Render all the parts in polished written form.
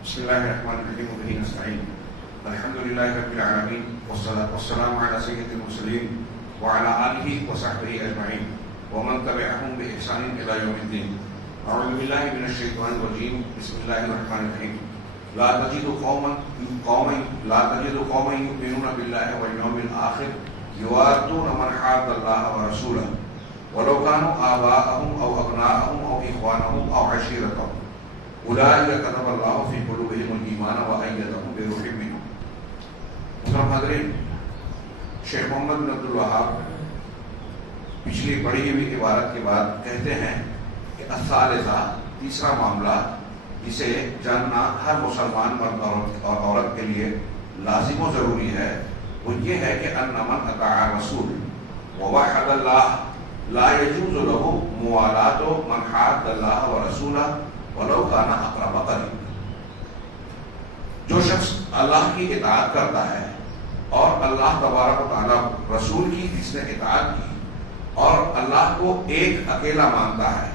بسم الله الرحمن الرحيم وبه نستعين. الحمد لله رب العالمين والصلاة والسلام على سيد المرسلين وعلى آله وصحبه أجمعين ومن تبعهم بإحسان إلى يوم الدين. أعوذ بالله من الشيطان الرجيم. بسم الله الرحمن الرحيم. لا تجد قوما يؤمنون بالله واليوم الآخر يوادون من حاد الله ورسوله ولو كانوا آباءهم أو أبناءهم أو إخوانهم أو عشيرتهم اولئک كتب اللہ فی قلوبہم الایمان وأیدہم بروح منہ. محترم حاضرین، شیخ محمد بن عبد الوہاب پچھلی پڑھی ہوئی عبارت کے بعد کہتے ہیں کہ الثالثہ، تیسرا معاملہ جسے جاننا ہر مسلمان مرد اور عورت کے لیے لازم و ضروری ہے، وہ یہ ہے کہ ان من اطاع الرسول ووحد اللہ لا يجوز له موالات من حاد اللہ ورسولہ ولو کان اقرب قریب. جو شخص اللہ کی اطاعت کرتا ہے اور اللہ تبارک و تعالی رسول کی جس نے اطاعت کی اور اللہ کو ایک اکیلا مانتا ہے،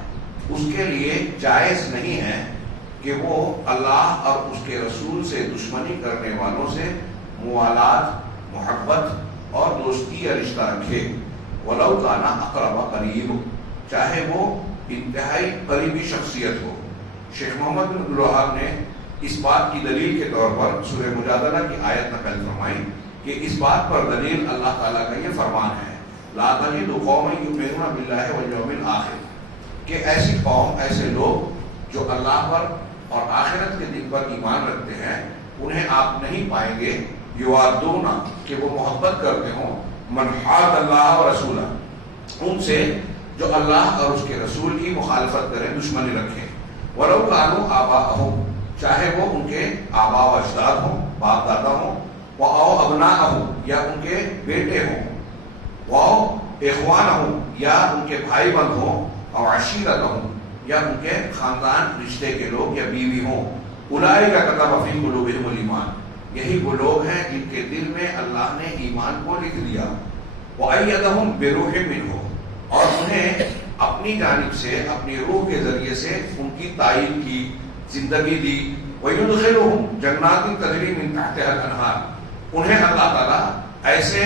اس کے لیے جائز نہیں ہے کہ وہ اللہ اور اس کے رسول سے دشمنی کرنے والوں سے موالات، محبت اور دوستی یا رشتہ رکھے، ولو کان اقرب قریب، چاہے وہ انتہائی قریبی شخصیت ہو. شیخ محمد بن عبد الوہاب نے اس بات کی دلیل کے طور پر سورہ مجادلہ کی آیت نقل فرمائی کہ اس بات پر دلیل اللہ تعالیٰ کا یہ فرمان ہے، لا تجد قوما یؤمنون باللہ والیوم الآخر، کہ ایسی قوم، ایسے لوگ جو اللہ پر اور آخرت کے دن پر ایمان رکھتے ہیں، انہیں آپ نہیں پائیں گے یوادون، کہ وہ محبت کرتے ہوں، من حاد اللہ و رسولہ، ان سے جو اللہ اور اس کے رسول کی مخالفت کریں، دشمنی رکھیں، ولو کانوا آباءہم، چاہے وہ ان کے آباء و اجداد ہوں، باپ دادا ہوں، او ابناءہم، یا ان کے بیٹے ہوں، او اخوانہم، یا ان کے بھائی بند ہوں، او عشیرتہم، یا ان کے خاندان رشتے کے لوگ یا بیوی ہوں. اولئک کتب فی قلوبہم الایمان، یہی وہ لوگ ہیں جن کے دل میں اللہ نے ایمان کو لکھ دیا. وأیدہم بروح منہ، اور انہیں اپنی جانب سے، اپنی روح کے ذریعے سے ان کی تائید کی، زندگی دی. وَيُدْخِلُهُمْ جَنَّاتٍ تَجْرِي مِن تَحْتِهَا الْأَنْهَارُ، انہیں اللہ تعالیٰ ایسے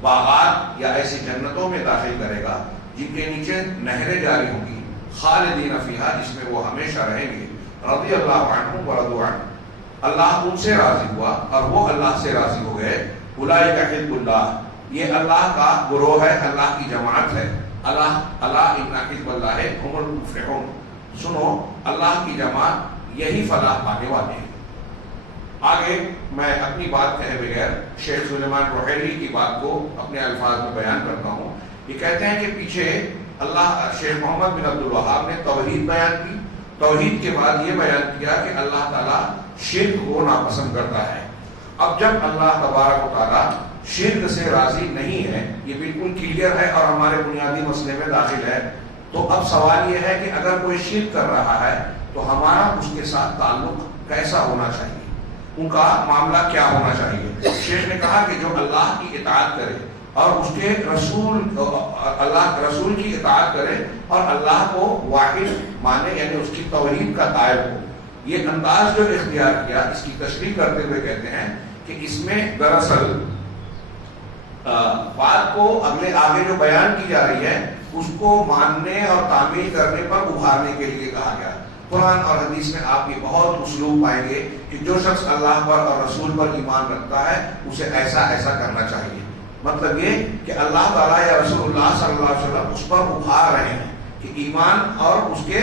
باغات یا ایسی جنتوں میں داخل کرے گا جن کے نیچے نہریں جاری ہوں گی، خالدین فیہا، جس میں وہ ہمیشہ رہیں گے. رضی اللہ عنہم ورضوا عنہ، اللہ ان سے راضی ہوا اور وہ اللہ سے راضی ہو گئے. اولئک حزب اللہ، یہ اللہ کا گروہ ہے، اللہ کی جماعت ہے. اللہ ان حزب اللہ هم المفلحون، سنو اللہ کی جماعت یہی فلاح پانے والے ہیں. آگے میں اپنی بات کہے بغیر شیخ سلیمان روحیلی کی بات کو اپنے الفاظ میں بیان کرتا ہوں. یہ کہتے ہیں کہ پیچھے شیخ محمد بن عبد الوہاب نے توحید بیان کی، توحید کے بعد یہ بیان کیا کہ اللہ تعالیٰ شرک کو ناپسند کرتا ہے. اب جب اللہ تبارک و تعالیٰ شرک سے راضی نہیں ہے، یہ بالکل کلیئر ہے اور ہمارے بنیادی مسئلے میں داخل ہے، تو اب سوال یہ ہے کہ اگر کوئی شرک کر رہا ہے تو ہمارا اس کے ساتھ تعلق کیسا ہونا چاہیے، ان کا معاملہ کیا ہونا چاہیے. شیخ نے کہا کہ جو اللہ کی اطاعت کرے اور اس کے اللہ رسول کی اطاعت کرے اور اللہ کو واحد مانے، یعنی اس کی توحید کا تائب ہو. یہ انداز جو اختیار کیا، اس کی تشریح کرتے ہوئے کہتے ہیں کہ اس میں دراصل بات کو آگے جو بیان کی جا رہی ہے اس کو ماننے اور تعمیل کرنے پر ابھارنے کے لیے کہا گیا. قرآن اور حدیث میں آپ یہ بہت اسلوب پائیں گے کہ جو شخص اللہ پر اور رسول پر ایمان رکھتا ہے اسے ایسا ایسا کرنا چاہیے. مطلب یہ کہ اللہ تعالیٰ یا رسول اللہ صلی اللہ علیہ وسلم اس پر ابھار رہے ہیں کہ ایمان اور اس کے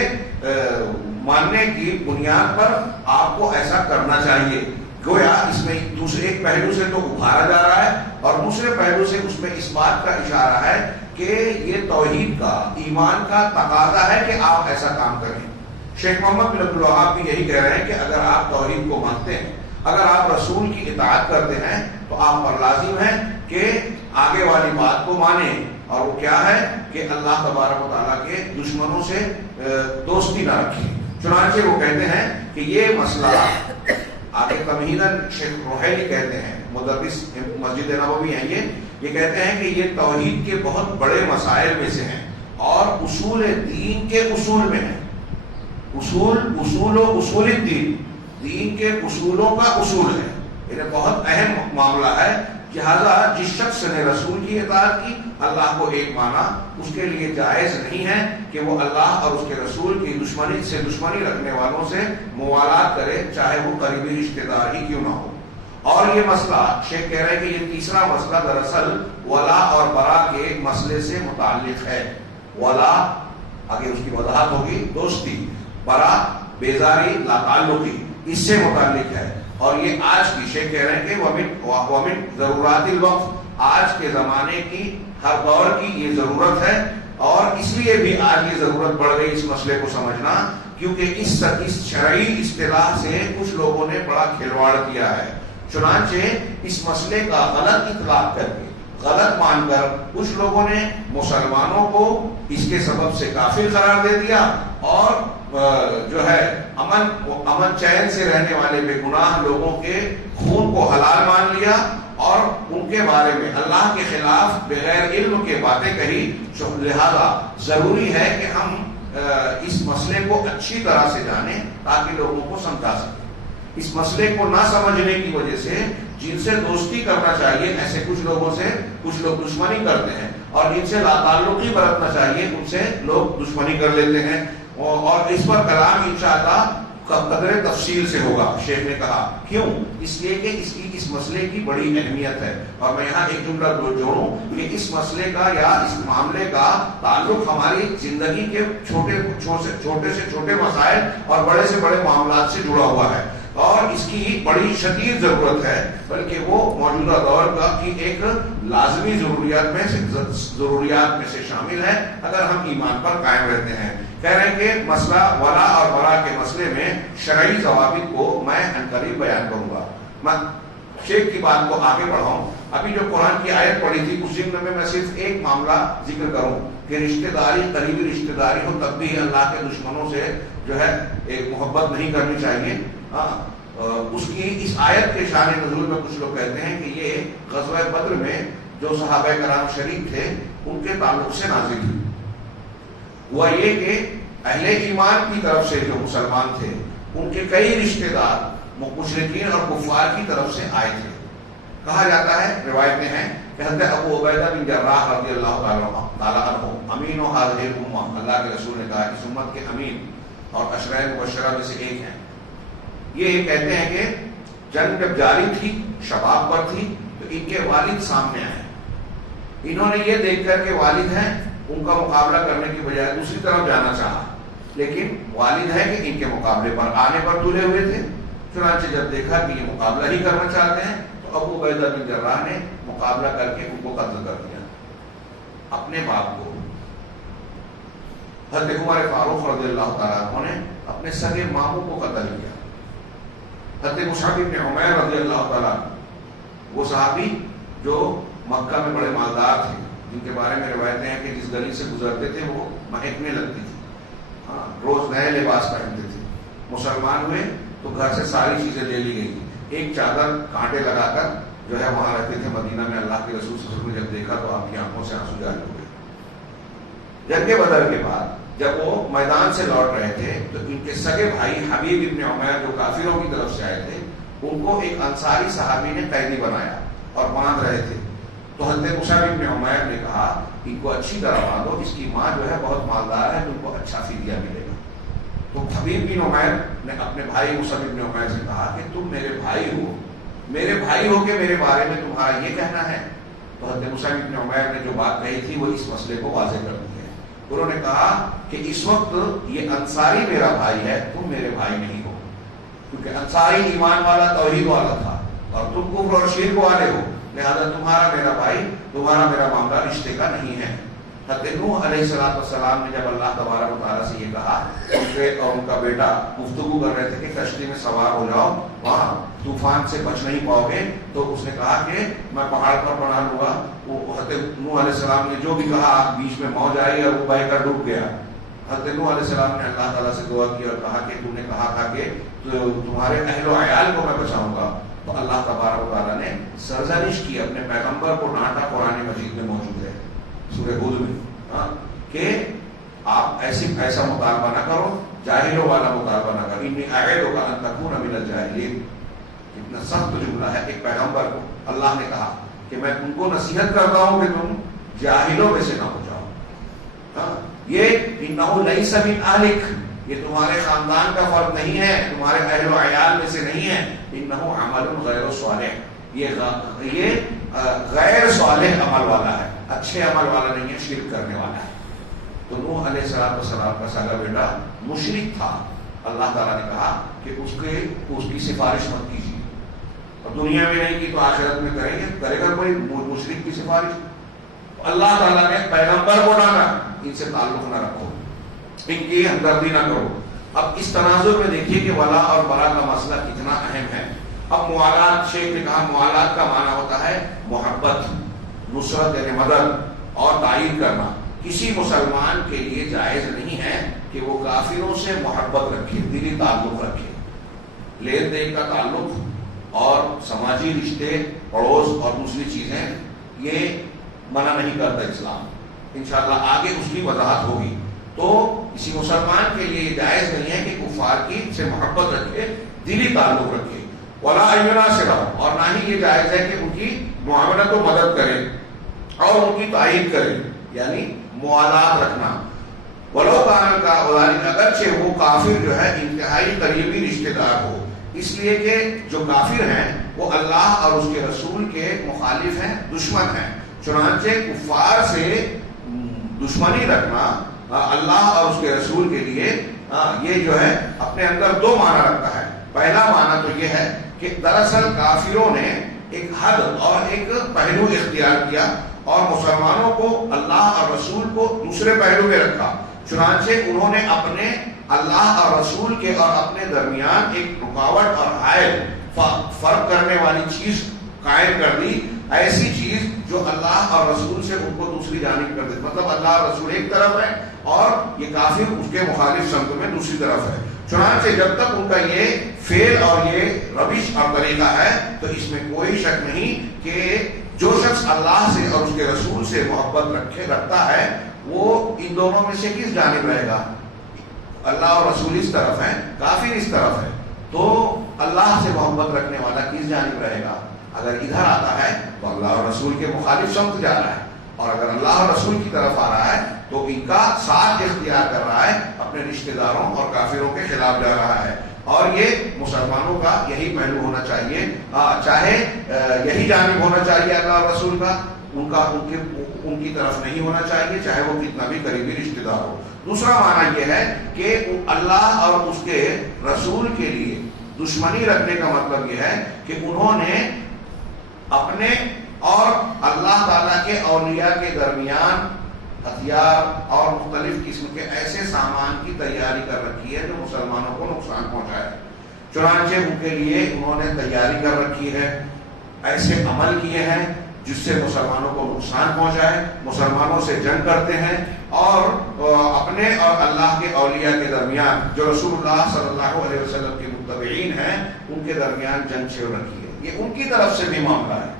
ماننے کی بنیاد پر آپ کو ایسا کرنا چاہیے. گویا اس میں دوسرے ایک پہلو سے تو ابھارا جا رہا ہے اور دوسرے پہلو سے اس میں اس بات کا اشارہ ہے کہ یہ توحید کا، ایمان کا تقاضا ہے کہ آپ ایسا کام کریں. شیخ محمد بن عبد الوہاب بھی یہی کہہ رہے ہیں کہ اگر آپ توحید کو مانتے ہیں، اگر آپ رسول کی اطاعت کرتے ہیں، تو آپ پر لازم ہے کہ آگے والی بات کو مانیں، اور وہ کیا ہے کہ اللہ تبارک و تعالیٰ کے دشمنوں سے دوستی نہ رکھیں. چنانچہ وہ کہتے ہیں کہ یہ مسئلہ آگے تمہیداً شیخ روحیلی کہتے ہیں، مدرس مسجد نبوی ہیں، یہ کہتے ہیں کہ یہ توحید کے بہت بڑے مسائل میں سے ہیں اور اصول دین کے اصول میں ہیں. اصول الدین، دین کے اصولوں کا اصول ہے، یہ بہت اہم معاملہ ہے۔ لہذا جس شخص نے رسول کی اطاعت کی، اللہ کو ایک مانا، اس کے لیے جائز نہیں ہے کہ وہ اللہ اور اس کے رسول کی دشمنی رکھنے والوں سے موالات کرے، چاہے وہ قریبی رشتہ دار ہی کیوں نہ ہو۔ اور یہ مسئلہ شیخ کہہ رہے ہیں کہ یہ تیسرا مسئلہ دراصل ولا اور برا کے مسئلے سے متعلق ہے۔ ولا آگے اس کی وضاحت ہوگی، دوستی، برا بیزاری لا تعلقی، اس سے متعلق ہے۔ اور یہ آج کی شیخ کہہ رہے ہیں کہ ومن ضرورات الوقت، آج کے زمانے کی، ہر دور کی یہ ضرورت ہے، اور اس لیے بھی آج یہ ضرورت پڑ گئی اس مسئلے کو سمجھنا، کیونکہ اس شرعی اصطلاح سے کچھ لوگوں نے بڑا کھلواڑ کیا ہے۔ چنانچہ اس مسئلے کا غلط اطلاق کر کے، غلط مان کر کچھ لوگوں نے مسلمانوں کو اس کے سبب سے کافر قرار دے دیا، اور جو ہے امن چین سے رہنے والے بے گناہ لوگوں کے خون کو حلال مان لیا، اور ان کے بارے میں اللہ کے خلاف بغیر علم کے باتیں کہی۔ لہذا ضروری ہے کہ ہم اس مسئلے کو اچھی طرح سے جانیں تاکہ لوگوں کو سمجھا سکیں۔ اس مسئلے کو نہ سمجھنے کی وجہ سے جن سے دوستی کرنا چاہیے ایسے کچھ لوگوں سے کچھ لوگ دشمنی کرتے ہیں، اور جن سے لا تعلقی برتنا چاہیے ان سے لوگ دشمنی کر لیتے ہیں۔ اور اس پر کلام انشاءاللہ قدر تفصیل سے ہوگا۔ شیخ نے کہا کیوں؟ اس لیے کہ اس مسئلے کی بڑی اہمیت ہے، اور میں یہاں ایک جملہ جوڑوں کہ اس مسئلے کا یا اس معاملے کا تعلق ہماری زندگی کے چھوٹے سے چھوٹے مسائل اور بڑے سے بڑے معاملات سے جڑا ہوا ہے، اور اس کی بڑی شدید ضرورت ہے، بلکہ وہ موجودہ دور کا کی ایک لازمی ضروریات میں سے شامل ہے اگر ہم ایمان پر قائم رہتے ہیں۔ کہہ رہے ہیں کہ مسئلہ ولا اور برا کے مسئلے میں شرعی ضوابط کو میں عنقریب بیان کروں گا۔ میں شیخ کی بات کو آگے بڑھاؤں، ابھی جو قرآن کی آیت پڑھی تھی اس ضمن میں صرف ایک معاملہ ذکر کروں کہ رشتہ داری، قریبی رشتہ داری ہو تب بھی اللہ کے دشمنوں سے جو ہے ایک محبت نہیں کرنی چاہیے۔ اس کی اس آیت کے شان نزول میں کچھ لوگ کہتے ہیں کہ یہ غزوہ بدر میں جو صحابہ کرام شریک تھے ان کے تعلق سے نازل ہوئی۔ ہوا یہ کہ اہل ایمان کی طرف سے جو مسلمان تھے ان کے کئی رشتہ دار مشرکین اور کفار کی طرف سے آئے تھے۔ کہا جاتا ہے، روایتیں ہیں کہ حضرت ابو عبیدہ بن جراح رضی اللہ تعالیٰ عنہ امین و حاضر الامہ، اللہ کے رسول نے کہا اس امت کے امین اور عشرہ مبشرہ میں سے ایک ہیں۔ یہ کہتے ہیں کہ جنگ جب جاری تھی، شباب پر تھی، تو ان کے والد سامنے آئے۔ انہوں نے یہ دیکھ کر کہ والد ہیں ان کا مقابلہ کرنے کی بجائے دوسری طرف جانا چاہا، لیکن والد ہے کہ ان کے مقابلے پر آنے پر تلے ہوئے تھے۔ چنانچہ جب دیکھا کہ یہ مقابلہ ہی کرنا چاہتے ہیں تو ابو عبیدہ بن جراح نے مقابلہ کر کے ان کو قتل کر دیا، اپنے باپ کو۔ حضرت عمر فاروق رضی اللہ تعالیٰ عنہ نے اپنے سگے ماموں کو قتل کیا۔ حضرت مصعب بن عمیر رضی اللہ تعالیٰ وہ صحابی جو مکہ میں بڑے مالدار تھے، جن کے بارے میں روایتیں ہیں کہ جس گلی سے گزرتے تھے وہ مہکنے لگتی تھی، روز نئے لباس پہنتے تھے۔ مسلمان ہوئے تو گھر سے ساری چیزیں لے لی گئی، ایک چادر کانٹے لگا کر جو ہے وہاں رہتے تھے مدینہ میں۔ اللہ کے رسول صلی اللہ علیہ وسلم نے جب دیکھا تو آپ کی آنکھوں سے آنسو جاری ہو گئے۔ جنگ بدر کے بعد جب وہ میدان سے لوٹ رہے تھے تو ان کے سگے بھائی حبیب ابن عمیر جو کافروں کی طرف سے آئے تھے ان کو ایک انصاری صحابی نے قیدی بنایا اور باندھ رہے تھے۔ تو حضرت مصعب بن عمیر نے کہا ان کو اچھی طرح باندھو، اس کی ماں جو ہے بہت مالدار ہے تو ان کو اچھا فدیہ ملے گا۔ تو حبیب بن عمیر نے اپنے بھائی مصعب بن عمیر سے کہا کہ تم میرے بھائی ہو کہ میرے بارے میں تمہارا یہ کہنا ہے؟ تو حضرت مصعب بن عمیر نے جو بات کہی تھی وہ اس مسئلے کو واضح کر دی ہے۔ انہوں نے کہا کہ اس وقت یہ انصاری میرا بھائی ہے، تم میرے بھائی نہیں ہو، کیونکہ انصاری ایمان والا توحید والا تھا اور تم کفر اور شرک والے ہو، لہذا تمہارا میرا بھائی، تمہارا میرا معاملہ رشتے کا نہیں ہے۔ حضرت نوح علیہ السلام نے جب اللہ تبارک و تعالیٰ سے یہ کہا، اور ان کا بیٹا گفتگو کر رہے تھے کہ کشتی میں سوار ہو جاؤ، وہاں طوفان سے بچ نہیں پاؤ گے، تو اس نے کہا کہ میں پہاڑ پر بنا لوں گا۔ وہ حضرت نوح علیہ السلام نے جو بھی کہا بیچ میں موج آئی اور وہ بہہ کر ڈوب گیا۔ حضرت نوح علیہ السلام نے اللہ تعالیٰ سے دعا کی اور کہا کہ تم نے کہا تھا کہ تمہارے اہل و عیال کو میں بچاؤں گا، تو اللہ تبارک و تعالیٰ نے سرزنش کی، اپنے پیغمبر کو ڈانٹا۔ قرآن مجید میں موجود ہے سورہ ہود میں کہ آپ ایسا مطالبہ نہ کرو جاہلوں والا مطالبہ نہ کر، انی اعدک ان تکون من الجاہلین. اتنا سخت جملہ ہے ایک پیغمبر کو اللہ نے کہا کہ میں تم کو نصیحت کرتا ہوں کہ تم جاہلوں میں سے نہ ہو جاؤ. یہ انہ لیس من اہلک، یہ تمہارے خاندان کا فرد نہیں ہے، تمہارے اہل و عیال میں سے نہیں ہے. انہ عمل غیر صالح، یہ غیر صالح عمل والا ہے، اچھے عمل والا نہیں ہے، شرک کرنے والا ہے. تو نوح علیہ السلام کا سگا بیٹا مشرک تھا. اللہ تعالیٰ نے کہا کہ اس کی سفارش مت کیجیے، اور دنیا میں نہیں کی تو آخرت میں کرے گا کوئی مشرک کی سفارش. اللہ تعالیٰ نے پیغمبر کو ڈالا، ان سے تعلق نہ رکھو، ان کی ہمدردی نہ کرو. اب اس تناظر میں دیکھیے کہ ولا اور برا کا مسئلہ کتنا اہم ہے. اب موالات، شیخ نے کہا موالات کا معنی ہوتا ہے محبت، نصرت یعنی مدد اور تائید کرنا. کسی مسلمان کے لیے جائز نہیں ہے کہ وہ کافروں سے محبت رکھے، دلی تعلق رکھے. لین دین کا تعلق اور سماجی رشتے، پڑوس اور دوسری چیزیں، یہ منع نہیں کرتا اسلام. انشاءاللہ آگے اس کی وضاحت ہوگی. تو کسی مسلمان کے لیے یہ جائز نہیں ہے کہ کفار کی سے محبت رکھے، دلی تعلق رکھے. ولا يناصرهم، اور نہ ہی یہ جائز ہے کہ ان کی معاونت و مدد کرے اور ان کی تائید کرے، یعنی موالات رکھنا. ولو کان کا اگرچہ وہ کافر جو ہے انتہائی قریبی رشتہ دار ہو، اس لیے کہ جو کافر ہیں وہ اللہ اور اس کے رسول کے مخالف ہیں، دشمن ہیں. چنانچہ کفار سے دشمنی رکھنا اللہ اور اس کے رسول کے لیے یہ جو ہے اپنے اندر دو معنی رکھتا ہے. پہلا معنی تو یہ ہے کہ دراصل کافروں نے ایک حد اور ایک پہلو اختیار کیا اور مسلمانوں کو اللہ اور رسول کو دوسرے پہلو میں رکھا. چنانچہ انہوں نے اپنے اللہ اور رسول کے اور اپنے درمیان ایک رکاوٹ اور حائل فرق کرنے والی چیز قائم کر دی، ایسی چیز جو اللہ اور رسول سے ان کو دوسری جانب کر دے. مطلب اللہ اور رسول ایک طرف ہے اور یہ کافر اس کے مخالف سمت میں دوسری طرف ہے. چنانچہ جب تک ان کا یہ فعل اور یہ روش اور طریقہ ہے تو اس میں کوئی شک نہیں کہ جو شخص اللہ سے اور اس کے رسول سے محبت رکھتا ہے وہ ان دونوں میں سے کس جانب رہے گا؟ اللہ اور رسول اس طرف ہے، کافر اس طرف ہے. تو اللہ سے محبت رکھنے والا کس جانب رہے گا؟ اگر ادھر آتا ہے تو اللہ اور رسول کے مخالف سمت جا رہا ہے، اور اگر اللہ اور رسول کی طرف آ رہا ہے تو ان کا ساتھ اختیار کر رہا ہے، اپنے رشتہ داروں اور کافروں کے خلاف جا رہا ہے. اور یہ مسلمانوں کا یہی پہلو ہونا چاہیے، چاہے یہی جانب ہونا چاہیے اللہ اور رسول کا، ان کی طرف نہیں ہونا چاہیے چاہے وہ کتنا بھی قریبی رشتہ دار ہو. دوسرا معنی یہ ہے کہ اللہ اور اس کے رسول کے لیے دشمنی رکھنے کا مطلب یہ ہے کہ انہوں نے اپنے اور اللہ تعالیٰ کے اولیاء کے درمیان ہتھیار اور مختلف قسم کے ایسے سامان کی تیاری کر رکھی ہے جو مسلمانوں کو نقصان پہنچائے. چنانچہ ان کے لیے انہوں نے تیاری کر رکھی ہے، ایسے عمل کیے ہیں جس سے مسلمانوں کو نقصان پہنچائے، مسلمانوں سے جنگ کرتے ہیں اور اپنے اور اللہ کے اولیاء کے درمیان جو رسول اللہ صلی اللہ علیہ وسلم کے متبعین ہیں ان کے درمیان جنگ چھیڑ رکھی ہے. یہ ان کی طرف سے بھی معاملہ ہے.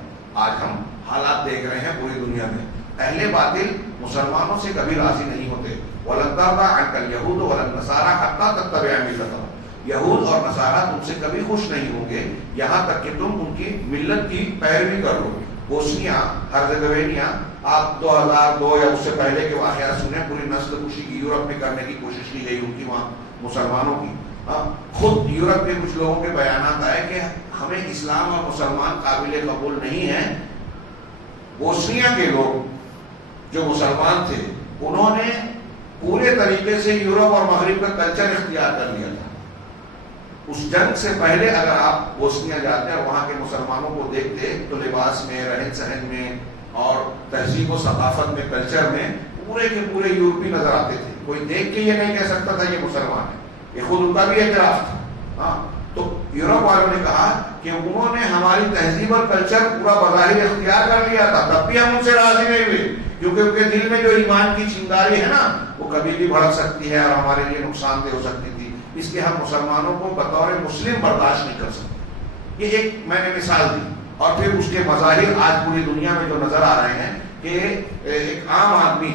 آج ہم حالات دیکھ رہے ہیں پوری دنیا میں، اہل باطل مسلمانوں سے کبھی راضی نہیں ہوتے. وَلَن تَرْضَىٰ عَنكَ الْيَهُودُ وَلَا النَّصَارَىٰ حَتَّىٰ تَتَّبِعَ مِلَّتَهُمْ. یہود اور نصارہ تم سے کبھی خوش نہیں ہوں گے یہاں تک کہ تم ان کی ملت کی پیروی کر لو. بوسنیا ہرزیگوینیا، آپ 2002 یا اس سے پہلے کے واقعات سنیں، پوری نسل کشی کی یورپ میں کرنے کی کوشش کی گئی ان کی وہاں مسلمانوں کی. خود یورپ کے کچھ لوگوں کے بیانات آئے کہ ہمیں اسلام اور مسلمان قابل قبول نہیں ہیں. بوسنیا کے لوگ جو مسلمان تھے انہوں نے پورے طریقے سے یورپ اور مغرب کا کلچر اختیار کر لیا تھا. اس جنگ سے پہلے اگر آپ بوسنیا جاتے ہیں اور وہاں کے مسلمانوں کو دیکھتے تو لباس میں، رہن سہن میں اور تہذیب و ثقافت میں، کلچر میں پورے کے پورے یورپی نظر آتے تھے. کوئی دیکھ کے یہ نہیں کہہ سکتا تھا یہ مسلمان ہے، یہ خود ان کا بھی اعتراف تھا. تو یورپ والوں نے کہا کہ انہوں نے ہماری تہذیب اور کلچر پورا بظاہر اختیار کر لیا تھا، تب بھی ہم ان سے راضی نہیں ہوئے کیونکہ ان کے دل میں جو ایمان کی چنگاری ہے نا وہ کبھی بھی بھڑک سکتی ہے اور ہمارے لیے نقصان دہ ہو سکتی تھی. اس لیے ہم مسلمانوں کو بطور مسلم برداشت نہیں کر سکتے. یہ ایک میں نے مثال دی. اور پھر اس کے مظاہر آج پوری دنیا میں جو نظر آ رہے ہیں کہ ایک عام آدمی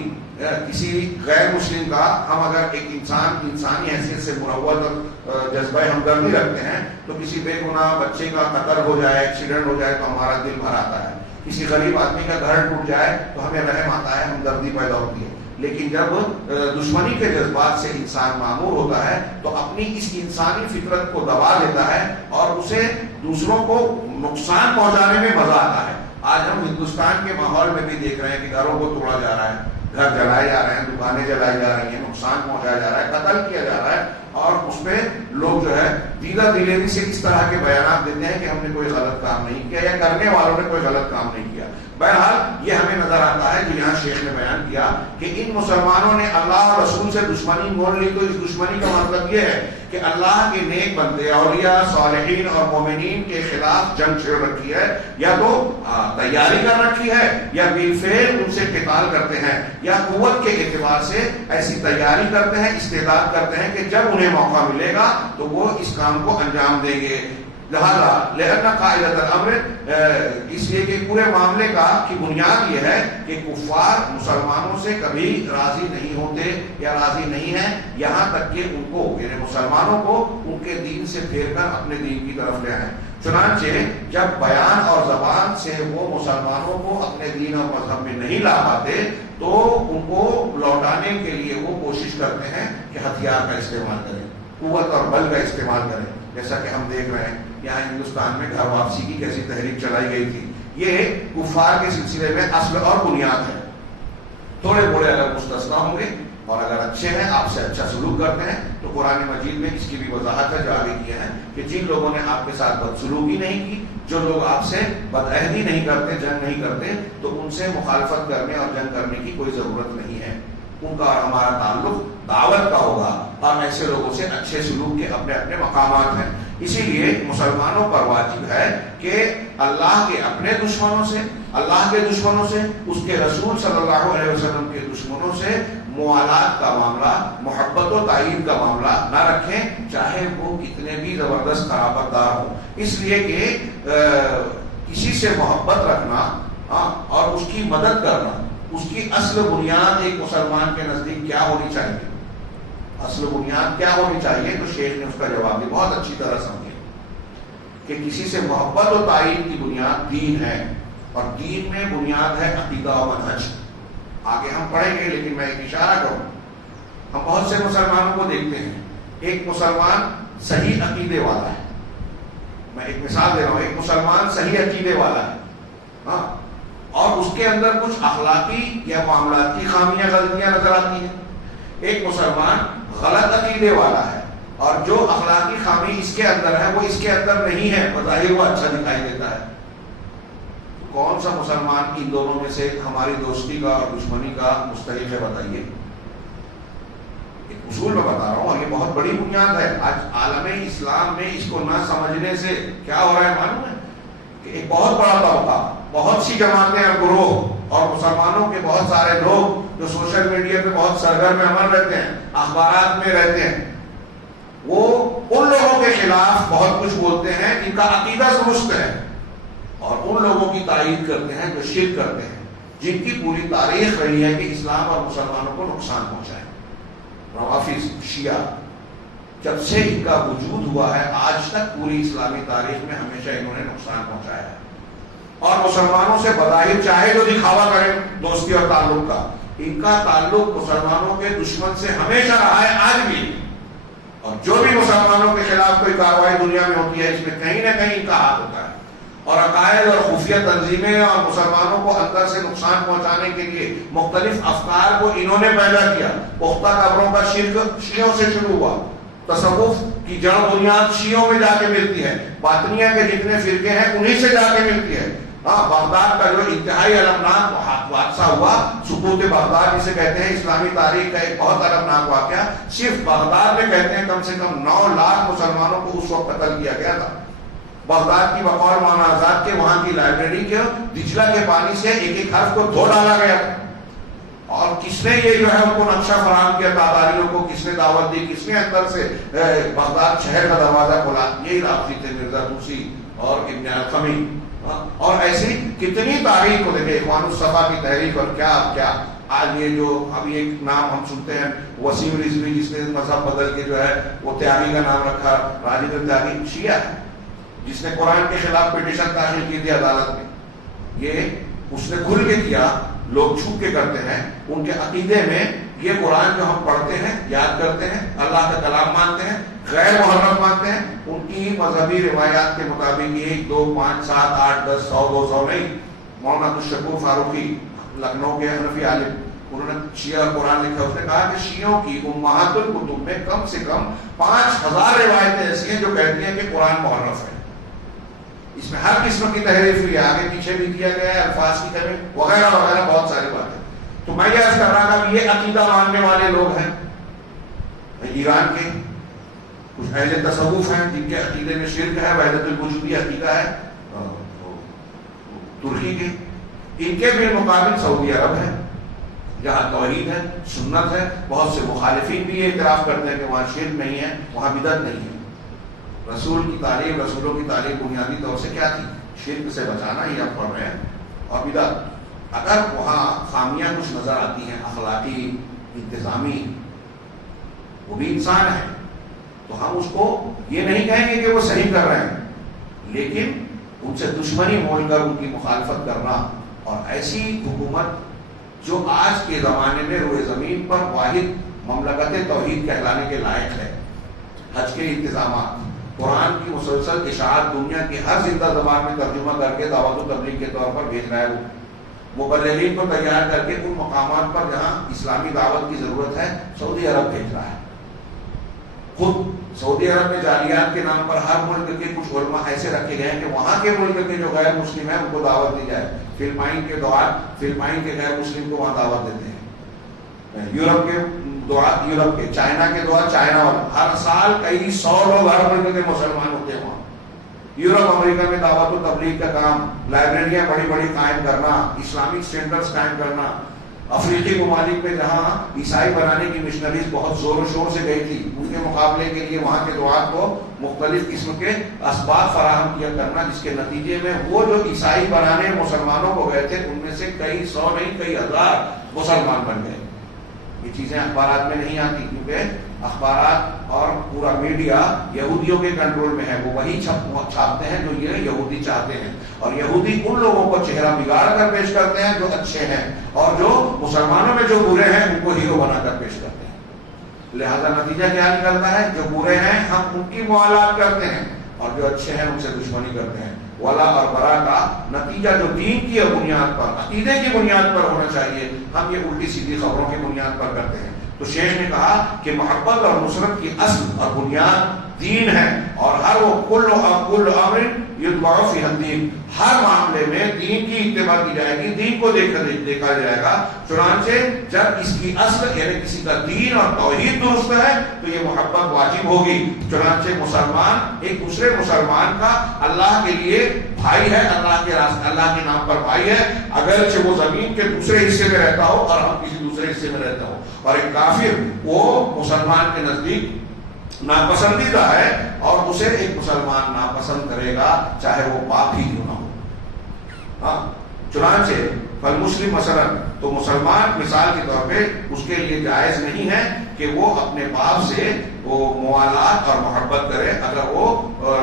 کسی غیر مسلم کا ہم اگر ایک انسانی حیثیت سے مروت اور جذبہ ہمدردی رکھتے ہیں تو کسی بے گناہ بچے کا قتل ہو جائے، ایکسیڈنٹ ہو جائے تو ہمارا دل بھر آتا ہے، کسی غریب آدمی کا گھر ٹوٹ جائے تو ہمیں رحم آتا ہے، ہمدردی پیدا ہوتی ہے. لیکن جب دشمنی کے جذبات سے انسان معمور ہوتا ہے تو اپنی اس انسانی فطرت کو دبا دیتا ہے اور اسے دوسروں کو نقصان پہنچانے میں مزہ آتا ہے. آج ہم ہندوستان کے ماحول میں بھی دیکھ رہے ہیں کہ گھروں کو توڑا جا رہا ہے، گھر جلائے جا رہے ہیں، دکانیں جلائی جا رہی ہیں، نقصان پہنچایا جا رہا ہے، قتل کیا جا رہا ہے، اور اس پہ لوگ جو ہے دیدہ دلیری سے اس طرح کے بیانات دیتے ہیں کہ ہم نے کوئی غلط کام نہیں کیا یا کرنے والوں نے کوئی غلط کام نہیں کیا. بہرحال یہ ہمیں نظر آتا ہے جو یہاں شیخ نے بیان کیا کہ ان مسلمانوں نے اللہ اور رسول سے دشمنی مول لی، تو اس دشمنی کا مطلب یہ ہے کہ اللہ کے نیک بندے، اولیاء، صالحین اور مومنین کے خلاف جنگ چھیڑ رکھی ہے، یا تو تیاری کر رکھی ہے یا بالفعل ان سے قتال کرتے ہیں، یا قوت کے اعتبار سے ایسی تیاری کرتے ہیں، استعداد کرتے ہیں کہ جب انہیں موقع ملے گا تو وہ اس کام کو انجام دیں گے. لہذا لأن قاعدۃ الامر، اس لیے کہ پورے معاملے کا کی بنیاد یہ ہے کہ کفار مسلمانوں سے کبھی راضی نہیں ہوتے یا راضی نہیں ہیں، یہاں تک کہ ان کو یعنی مسلمانوں کو ان کے دین سے پھیر کر اپنے دین کی طرف لے آئیں. چنانچہ جب بیان اور زبان سے وہ مسلمانوں کو اپنے دین اور مذہب میں نہیں لا پاتے تو ان کو لوٹانے کے لیے وہ کوشش کرتے ہیں کہ ہتھیار کا استعمال کریں، قوت اور بل کا استعمال کریں. جیسا کہ ہم دیکھ رہے ہیں یہاں ہندوستان میں گھر واپسی کی کیسی تحریک چلائی گئی تھی. یہ کفار کے سلسلے میں اصل اور بنیاد ہے. تھوڑے بوڑھے اگر مستثنا ہوں گے اور اگر اچھے ہیں، آپ سے اچھا سلوک کرتے ہیں، تو قرآن مجید میں اس کی بھی وضاحت ہے جو آگے کیا ہے کہ جن لوگوں نے آپ کے ساتھ بدسلوکی نہیں کی، جو لوگ آپ سے بدعہدی نہیں کرتے، جنگ نہیں کرتے، تو ان سے مخالفت کرنے اور جنگ کرنے کی کوئی ضرورت نہیں ہے. ان کا اور ہمارا تعلق دعوت کا ہوگا اور ایسے لوگوں سے اچھے سلوک کے اپنے اپنے مقامات ہیں. اسی لیے مسلمانوں پر واجب ہے کہ اللہ کے اپنے دشمنوں سے، اللہ کے دشمنوں سے، اس کے رسول صلی اللہ علیہ وسلم کے دشمنوں سے موالات کا معاملہ، محبت و تائید کا معاملہ نہ رکھیں، چاہے وہ کتنے بھی زبردست قرابت دار ہوں. اس لیے کہ کسی سے محبت رکھنا اور اس کی مدد کرنا، اس کی اصل بنیاد ایک مسلمان کے نزدیک کیا ہونی چاہیے؟ اصل بنیاد کیا ہونی چاہیے؟ تو شیخ نے اس کا جواب دیا، بہت اچھی طرح سمجھے کہ کسی سے محبت و تائید کی بنیاد دین ہے، اور دین میں بنیاد ہے عقیدہ و منہج. آگے ہم پڑھیں گے لیکن میں ایک اشارہ کروں. ہم بہت سے مسلمانوں کو دیکھتے ہیں، ایک مسلمان صحیح عقیدے والا ہے، میں ایک مثال دے رہا ہوں، ایک مسلمان صحیح عقیدے والا ہے اور اس کے اندر کچھ اخلاقی یا معاملات کی خامیاں، غلطیاں نظر آتی ہیں. ایک مسلمان غلط عقیدے والا ہے اور جو اخلاقی خامی اس کے اندر ہے وہ اس کے اندر نہیں ہے، بظاہر وہ اچھا دکھائی دیتا ہے. تو کون سا مسلمان ان دونوں میں سے ہماری دوستی کا اور دشمنی کا مستحق ہے؟ بتائیے. ایک اصول میں بتا رہا ہوں اور یہ بہت بڑی بنیاد ہے. آج عالم اسلام میں اس کو نہ سمجھنے سے کیا ہو رہا ہے معلوم ہے کہ ایک بہت بڑا طبقہ، بہت سی جماعتیں اور گروہ اور مسلمانوں کے بہت سارے لوگ جو سوشل میڈیا پہ بہت سرگرم عمل رہتے ہیں، اخبارات میں رہتے ہیں، وہ ان لوگوں کے خلاف بہت کچھ بولتے ہیں جن کا عقیدہ درست ہے، اور ان لوگوں کی تائید کرتے ہیں جو شرک کرتے ہیں، جن کی پوری تاریخ رہی ہے کہ اسلام اور مسلمانوں کو نقصان پہنچائے. روافض، شیعہ، جب سے ان کا وجود ہوا ہے آج تک پوری اسلامی تاریخ میں ہمیشہ انہوں نے نقصان پہنچایا ہے. اور مسلمانوں سے بظاہر چاہے جو دکھاوا کریں دوستی اور تعلق کا، ان کا تعلق مسلمانوں کے دشمن سے ہمیشہ رہا ہے، آج بھی. اور جو بھی مسلمانوں کے خلاف کوئی کارروائی دنیا میں ہوتی ہے اس میں کہیں نہ کہیں ان کا ہاتھ ہوتا ہے. اور عقائد اور خفیہ تنظیمیں اور مسلمانوں کو اندر سے نقصان پہنچانے کے لیے مختلف افکار کو انہوں نے پیدا کیا. پختہ قبروں کا شرک شیعوں سے شروع ہوا. تصوف کی جڑ بنیاد شیعوں میں جا کے ملتی ہے. باطنیہ کے جتنے فرقے ہیں انہی سے جا کے ملتی ہے. بغداد کا جو انتہائی المناک حادثہ ہوا، سقوط بغداد جسے کہتے ہیں اسلامی تاریخ کا ایک بہت المناک واقعہ، صرف بغداد میں کہتے ہیں کم سے کم 9 لاکھ مسلمانوں کو اس وقت قتل کیا گیا تھا. بغداد کی بقول مولانا آزاد کے وہاں کی لائبریری کے دجلہ کے پانی سے ایک ایک حرف کو دھو ڈالا گیا. اور کس نے یہ جو ہے ان کو نقشہ فراہم کیا، تابعیوں کو کس نے دعوت دی، کس نے اندر سے بغداد شہر کا دروازہ کھولا؟ یہی رافضی تھے، مرزا طوسی اور ابن القمی. اور ایسی کتنی تاریخ کو دیکھیں، اخوان الصفا کی تحریک اور کیا کیا. آج یہ جو ابھی ایک نام ہم سنتے ہیں وسیم رضوی، جس نے مذہب بدل کے جو ہے وہ تیاگی کا نام رکھا، راجندر تیاگی شیعہ ہے، جس نے قرآن کے خلاف پٹیشن داخل کی تھی عدالت میں. یہ اس نے کھل کے کیا، لوگ چھپ کے کرتے ہیں. ان کے عقیدے میں یہ قرآن جو ہم پڑھتے ہیں، یاد کرتے ہیں، اللہ کا کلام مانتے ہیں، غیر محرف مانتے ہیں. ان کی مذہبی روایات کے مطابق 1 2 5 7 8 10 100 200 نہیں. مولانا عبدالشکور فاروقی لکھنؤ کے حنفی عالم، انہوں نے شیعہ قرآن لکھا. اس نے کہا کہ شیعوں کی امہات الکتب میں کم سے کم 5000 روایتیں ایسی ہیں جو کہتی ہیں کہ قرآن محرف ہے. اس میں ہر قسم کی تحریف ہوئی ہے، آگے پیچھے بھی کیا گیا ہے، الفاظ کی کمی وغیرہ وغیرہ بہت ساری باتیں. تو میں یہ عرض کر رہا تھا کہ یہ عقیدہ ماننے والے لوگ ہیں ایران کے. کچھ اہل تصوف ہیں جن کے عقیدے میں شرک ہے، وحدت الوجودی عقیدہ ہے ترکی کے. ان کے بالمقابل سعودی عرب ہے جہاں توحید ہے، سنت ہے. بہت سے مخالفین بھی یہ اعتراف کرتے ہیں کہ وہاں شرک نہیں ہے، وہاں بدعت نہیں ہے. رسول کی تعلیم، رسولوں کی تعلیم بنیادی طور سے کیا تھی؟ شرک سے بچانا، یہ ہم پڑھ رہے ہیں. اور بدعت اگر وہاں خامیاں کچھ نظر آتی ہیں اخلاقی، انتظامی، وہ بھی انسان ہے، تو ہم اس کو یہ نہیں کہیں گے کہ وہ صحیح کر رہے ہیں، لیکن ان سے دشمنی مول کر ان کی مخالفت کرنا. اور ایسی حکومت جو آج کے زمانے میں روئے زمین پر واحد مملکت توحید کہلانے کے لائق ہے، حج کے انتظامات، قرآن کی مسلسل اشاعت دنیا کی ہر زندہ زبان میں ترجمہ کر کے دعوت و تبلیغ کے طور پر بھیج رہا ہے. وہ مبلغین کو تیار کر کے ان مقامات پر جہاں اسلامی دعوت کی ضرورت ہے سعودی عرب بھیج رہا ہے. خود سعودی عرب میں جالیات کے نام پر ہر ملک کے کچھ علماء ایسے رکھے گئے ہیں کہ وہاں کے ملک کے جو غیر مسلم ہیں ان کو دعوت دی جائے. فلپائن کے دعات فلپائن کے غیر مسلم کو وہاں دعوت دیتے ہیں. یورپ کے دعات یورپ کے، چائنا کے دعات چائنا والے. ہر سال کئی 100 لوگ ہر ملک کے مسلمان ہوتے ہیں وہاں. یورپ امریکہ میں دعوت و تبلیغ کا کام، لائبریریاں بڑی بڑی قائم کرنا، اسلامک سینٹرز قائم کرنا. افریقی ممالک میں جہاں عیسائی بنانے کی مشنریز بہت زور و شور سے گئی تھی، ان کے مقابلے کے لیے وہاں کے دعات کو مختلف قسم کے اسباب فراہم کیا کرنا، جس کے نتیجے میں وہ جو عیسائی بنانے مسلمانوں کو گئے تھے ان میں سے کئی 100 نہیں کئی 1000 مسلمان بن گئے. یہ چیزیں اخبارات میں نہیں آتی کیونکہ اخبارات اور پورا میڈیا یہودیوں کے کنٹرول میں ہے. وہ وہی چھاپتے ہیں جو یہ یہودی چاہتے ہیں، اور یہودی ان لوگوں کو چہرہ بگاڑ کر پیش کرتے ہیں جو اچھے ہیں، اور جو مسلمانوں میں جو برے ہیں ان کو ہیرو بنا کر پیش کرتے ہیں. لہذا نتیجہ کیا نکلتا ہے؟ جو برے ہیں ہم ان کی موالات کرتے ہیں، اور جو اچھے ہیں ان سے دشمنی کرتے ہیں. ولا اور برا کا نتیجہ جو دین کی بنیاد پر، عقیدے کی بنیاد پر ہونا چاہیے، ہم یہ الٹی سیدھی خبروں کی بنیاد پر کرتے ہیں. تو شیخ نے کہا کہ محبت اور نصرت کی اصل اور بنیاد دین ہے، اور ہر وہ کل امر یتبع فیہ الدین، ہر معاملے میں دین کی اتباع کی جائے گی، دین کو دیکھا جائے گا. چنانچہ جب اس کی اصل یعنی کسی کا دین اور توحید درست ہے تو یہ محبت واجب ہوگی. چنانچہ مسلمان ایک دوسرے مسلمان کا اللہ کے لیے بھائی ہے، اللہ کے راستے اللہ کے نام پر بھائی ہے، اگرچہ وہ زمین کے دوسرے حصے میں رہتا ہو اور ہم کسی دوسرے حصے میں رہتا ہو. اور ایک کافر وہ مسلمان کے نزدیک ناپسندیدہ ہے، اور اسے ایک مسلمان ناپسند کرے گا چاہے وہ پاپ ہی کیوں نہ ہو. ہاں، چنانچہ فالمسلم مثلا، تو مسلمان مثال کے طور پہ اس کے لیے جائز نہیں ہے کہ وہ اپنے باپ سے وہ موالات اور محبت کرے اگر وہ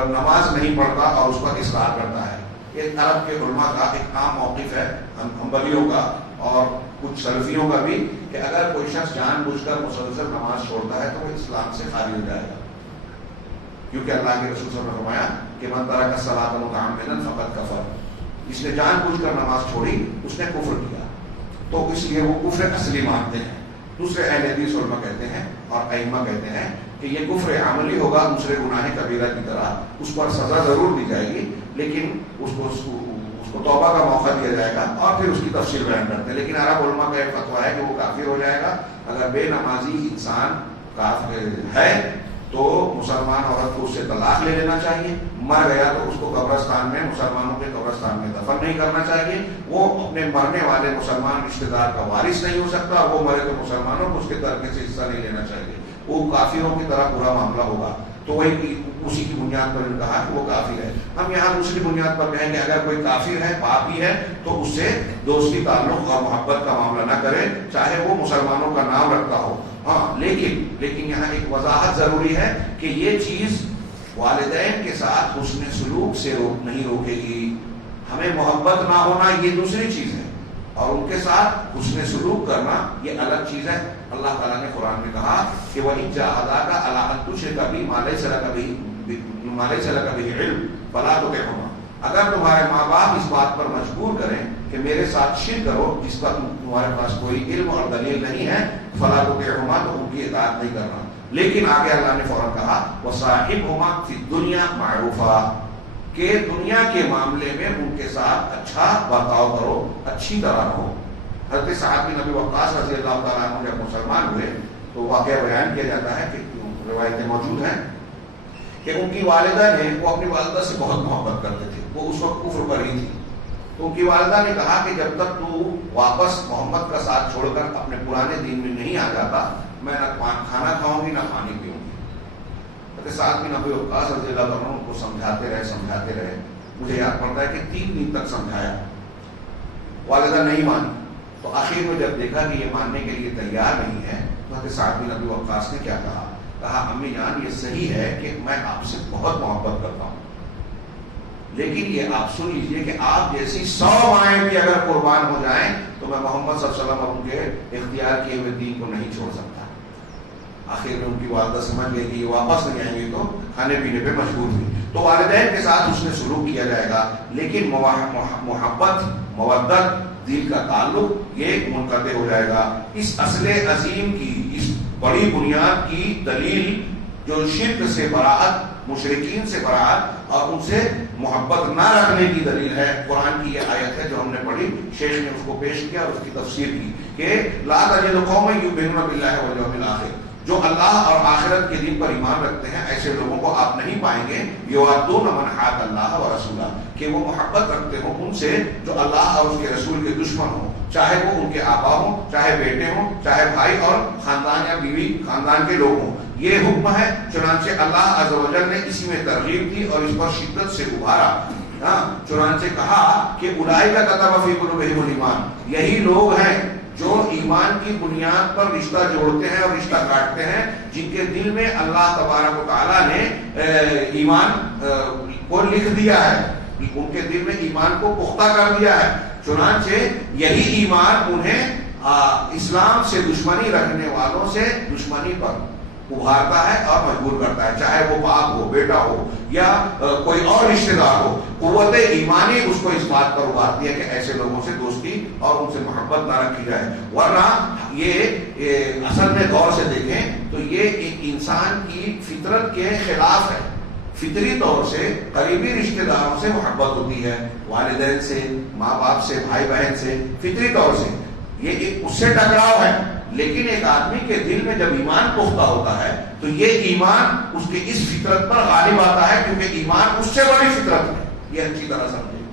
نماز نہیں پڑھتا اور اس پر اصرار کرتا ہے. یہ عرب کے علماء کا ایک عام موقف ہے، حنبلیوں کا اور کچھ سلفیوں کا بھی، کہ اگر کوئی شخص جان بوجھ کر مسلسل نماز چھوڑتا ہے تو وہ اسلام سے خارج ہو جائے گا، کیونکہ اللہ کے رسول صلی اللہ علیہ وسلم نے فرمایا کہ من ترک الصلاۃ متعمدا فقد کفر. جس نے جان بوجھ کر نماز چھوڑی اس نے کفر کیا. تو اس لیے وہ کفر اصلی مانتے ہیں. دوسرے اہل حدیث علماء کہتے ہیں اور ائمہ کہتے ہیں کہ یہ کفر عملی ہوگا، دوسرے گناہ کبیرہ کی طرح. اس پر سزا ضرور دی جائے گی، لیکن اس کو توبہ کا موقع دیا جائے گا، اور پھر اس کی تفصیل بیان کرتے ہیں. لیکن عرب علماء کا ایک فتویٰ ہے کہ وہ کافر ہو جائے گا. اگر بے نمازی انسان کافر ہے تو مسلمان عورت کو اس سے طلاق لے لینا چاہیے. مر گیا تو اس کو قبرستان میں، مسلمانوں کے قبرستان میں دفن نہیں کرنا چاہیے. وہ اپنے مرنے والے مسلمان رشتہ دار کا وارث نہیں ہو سکتا. وہ مرے تو مسلمانوں کو اس کے ترکے سے حصہ نہیں لینا چاہیے. وہ کافروں کی طرح برا معاملہ ہوگا. تو وہی اسی کی بنیاد پر کہا کہ وہ کافر ہے. ہم یہاں دوسری بنیاد پر کہیں کہ اگر کوئی کافر ہے، پاپی ہے، تو اس سے دوستی تعلق اور محبت کا معاملہ نہ کرے، چاہے وہ مسلمانوں کا نام رکھتا ہو. ہاں لیکن یہاں ایک وضاحت ضروری ہے کہ یہ چیز والدین کے ساتھ حسن سلوک سے نہیں روکے گی. ہمیں محبت نہ ہونا یہ دوسری چیز ہے، اور ان کے ساتھ حسن سلوک کرنا یہ الگ چیز ہے. اللہ تعالیٰ نے قرآن میں کہا کہ وَإِن جَاهَدَاكَ عَلَىٰ أَن تُشْرِكَ بِي مَا لَيْسَ لَكَ بِهِ عِلْمٌ فَلَا تُطِعْهُمَا. اگر تمہارے ماں باپ اس بات پر مجبور کریں کہ میرے ساتھ شرک کرو جس کا تمہارے پاس کوئی علم اور دلیل نہیں ہے، فَلَا تُطِعْهُمَا، تو ان کی اطاعت نہیں کرنا. لیکن آگے اللہ نے فوراً کہا وَصَاحِبْهُمَا فِي الدُّنْيَا مَعْرُوفًا، کہ دنیا کے معاملے میں ان کے ساتھ اچھا برتاؤ کرو، اچھی طرح رہو. حضرت سعد بن ابی وقاص رضی اللہ تعالیٰ عنہ جب مسلمان ہوئے تو واقعہ بیان کیا جاتا ہے کہ روایتیں موجود ہیں کہ ان کی والدہ نے، وہ اپنی والدہ سے بہت محبت کرتے تھے، وہ اس وقت کفر پر ہی تھی، تو ان کی والدہ نے کہا کہ جب تک تو واپس محمد کا ساتھ چھوڑ کر اپنے پرانے دین میں نہیں آ جاتا، میں نہ کھانا کھاؤں گی نہ پانی پیوں گی. حضرت سعد بن ابی وقاص رضی اللہ عنہ ان کو سمجھاتے رہے. مجھے یاد پڑتا ہے کہ 3 دن تک سمجھایا، والدہ نہیں مانی. تو آخر میں جب دیکھا کہ یہ ماننے کے لیے تیار نہیں ہے تو حضرت سعد بن ابی وقاص نے کیا کہا امی جان یہ صحیح ہے کہ میں آپ سے بہت محبت کرتا ہوں، لیکن یہ آپ سن لیجئے کہ آپ جیسی 100 مائیں بھی اگر قربان ہو جائیں تو میں محمد صلی اللہ علیہ وسلم اور ان کے اختیار کیے ہوئے دین کو نہیں چھوڑ سکتا. آخر میں ان کی والدہ سمجھ گئی کہ یہ واپس نہیں آئیں گے تو کھانے پینے پہ مجبور ہوئی. تو والدین کے ساتھ اس نے سلوک کیا جائے گا، لیکن محبت، مودت، دل کا تعلق یہ منقطع ہو جائے گا. اس اصل عظیم کی، اس بڑی بنیاد کی دلیل جو شرک سے براءت، مشرکین سے براءت اور ان سے محبت نہ رکھنے کی دلیل ہے، قرآن کی یہ آیت ہے جو ہم نے پڑھی. شیخ نے اس کو پیش کیا اور اس کی تفسیر کی کہ لا تجد قوما یؤمنون باللہ والیوم الآخر، جو اللہ اور آخرت کے دن پر ایمان رکھتے ہیں ایسے لوگوں کو آپ نہیں پائیں گے یوادون من حاد اللہ ورسولہ، کہ وہ محبت رکھتے ہوں ان سے جو اللہ اور اس کے رسول کے دشمن ہوں، چاہے وہ ان کے آبا ہوں، چاہے بیٹے ہوں، چاہے بھائی اور خاندان یا بیوی خاندان کے لوگ ہوں. یہ حکم ہے، چنانچہ اللہ عز و جل نے اسی میں ترغیب دی اور اس پر شدت سے ابھارا. چنانچہ کہا کہ اولئک کتب فی قلوبہم الایمان، یہی لوگ ہیں جو ایمان کی بنیاد پر رشتہ جوڑتے ہیں اور رشتہ کاٹتے ہیں، جن کے دل میں اللہ تبارک و تعالیٰ نے ایمان کو لکھ دیا ہے، ان کے دل میں ایمان کو پختہ کر دیا ہے. چنانچہ یہی ایمان انہیں اسلام سے دشمنی رکھنے والوں سے دشمنی پر ابھارتا ہے اور مجبور کرتا ہے، چاہے وہ باپ ہو، بیٹا ہو یا کوئی اور رشتہ دار ہو. قوت ایمانی اس کو اس بات پر ابھارتی ہے کہ ایسے لوگوں سے دوستی اور ان سے محبت نہ رکھی جائے. ورنہ یہ اصل میں غور سے دیکھیں تو یہ ایک انسان کی فطرت کے خلاف ہے. فطری طور سے قریبی رشتہ داروں سے محبت ہوتی ہے، والدین سے، ماں باپ سے، بھائی بہن سے، فطری طور سے یہ ایک اس سے ٹکراؤ ہے. لیکن ایک آدمی کے دل میں جب ایمان پختہ ہوتا ہے تو یہ ایمان اس کے اس فطرت پر غالب آتا ہے، کیونکہ ایمان اس سے بڑی فطرت ہے. یہ اچھی طرح سمجھے،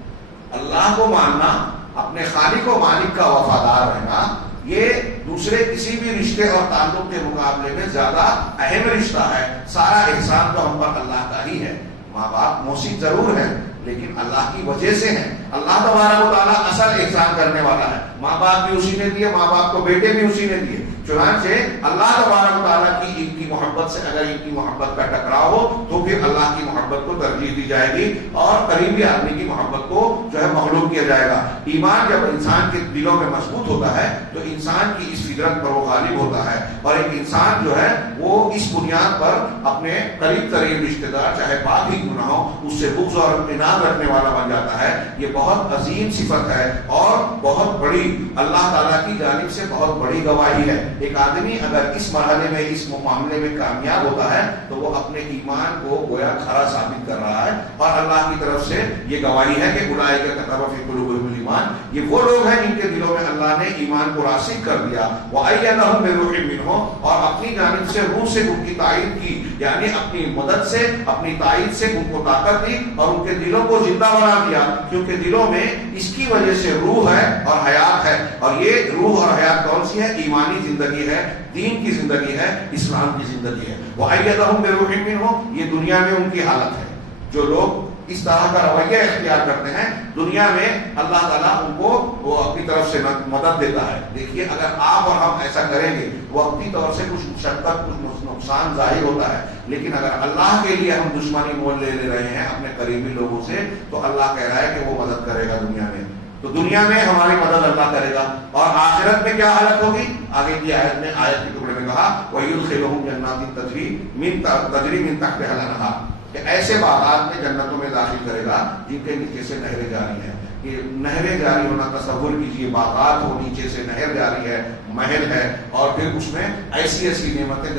اللہ کو ماننا، اپنے خالق و مالک کا وفادار رہنا، یہ دوسرے کسی بھی رشتے اور تعلق کے مقابلے میں زیادہ اہم رشتہ ہے. سارا احسان تو ہم پر اللہ کا ہی ہے. ماں باپ محسن ضرور ہے لیکن اللہ کی وجہ سے ہیں. اللہ تبارک و تعالیٰ اصل احسان کرنے والا ہے. ماں باپ بھی اسی نے دیے، ماں باپ کو بیٹے بھی اسی نے دیے. چنانچہ اللہ تبارک و تعالیٰ کی ان کی محبت سے اگر ان کی محبت کا ٹکراؤ ہو تو پھر اللہ کی محبت کو ترجیح دی جائے گی اور قریبی آدمی کی محبت کو جو ہے مغلوب کیا جائے گا. ایمان جب انسان کے دلوں میں مضبوط ہوتا ہے تو انسان کی اس فطرت پر وہ غالب ہوتا ہے اور ایک انسان جو ہے وہ اس بنیاد پر اپنے قریب ترین رشتے دار چاہے باپ ہی کیوں نہ ہو اس سے بغض اور اناد رکھنے والا بن جاتا ہے. یہ بہت عظیم صفت ہے اور بہت بڑی اللہ تعالیٰ کی جانب سے بہت بڑی گواہی ہے. ایک آدمی اگر اس مرحلے میں، اس معاملے میں کامیاب ہوتا ہے تو وہ اپنے ایمان کو گویا کھرا ثابت کر رہا ہے اور اللہ کی طرف سے یہ گواہی ہے کہ اولئک کتب فی قلوبہم الایمان، یہ وہ لوگ ہیں جن کے دلوں میں اللہ نے ایمان کو راسخ کر دیا وَأَيَّدَهُم بِرُوحٍ مِّنْهُ، اور اپنی جانب سے روح سے ان کی تائید کی، یعنی اپنی مدد سے اپنی تائید سے ان کو طاقت دی اور ان کے دلوں کو زندہ بنا دیا، کیونکہ دلوں میں اس کی وجہ سے روح ہے اور حیات ہے، اور یہ روح اور حیات کون سی ہے؟ ایمانی زندگی ہے، دین کی زندگی ہے، اسلام کی زندگی ہے۔ وَأَيَّدَهُم بِرُوحٍ مِّنْهُ، یہ دنیا میں ان کی حالت ہے۔ جو لوگ اس طرح کا رویہ اختیار کرتے ہیں دنیا میں، اللہ تعالیٰ ان کو وہ اپنی طرف سے مدد دیتا ہے۔ دیکھیے اگر آپ اور ہم ایسا کریں گے وقتی طور سے کچھ مشقت کچھ نقصان ظاہر ہوتا ہے، لیکن اگر اللہ کے لیے ہم دشمنی مول لے رہے ہیں اپنے قریبی لوگوں سے، تو اللہ کہہ رہا ہے کہ وہ مدد کرے گا دنیا میں، تو دنیا میں ہماری مدد اللہ کرے گا، اور آخرت میں کیا حالت ہوگی؟ آگے کی آیت میں، آیت کے ٹکڑے میں کہا وَيُدْخِلُهُمْ جَنَّاتٍ تَجْرِي مِن تَحْتِهَا الْأَنْهَارُ، کہ ایسے باغات میں جنتوں میں داخل کرے گا جن کے نیچے سے نہریں جاری ہیں۔ یہ نہریں جاری ہونا تصور کیجئے، باغات ہو، نیچے سے نہر جاری ہے، محل ہے، اور پھر اس میں ایسی ایسی نعمتیں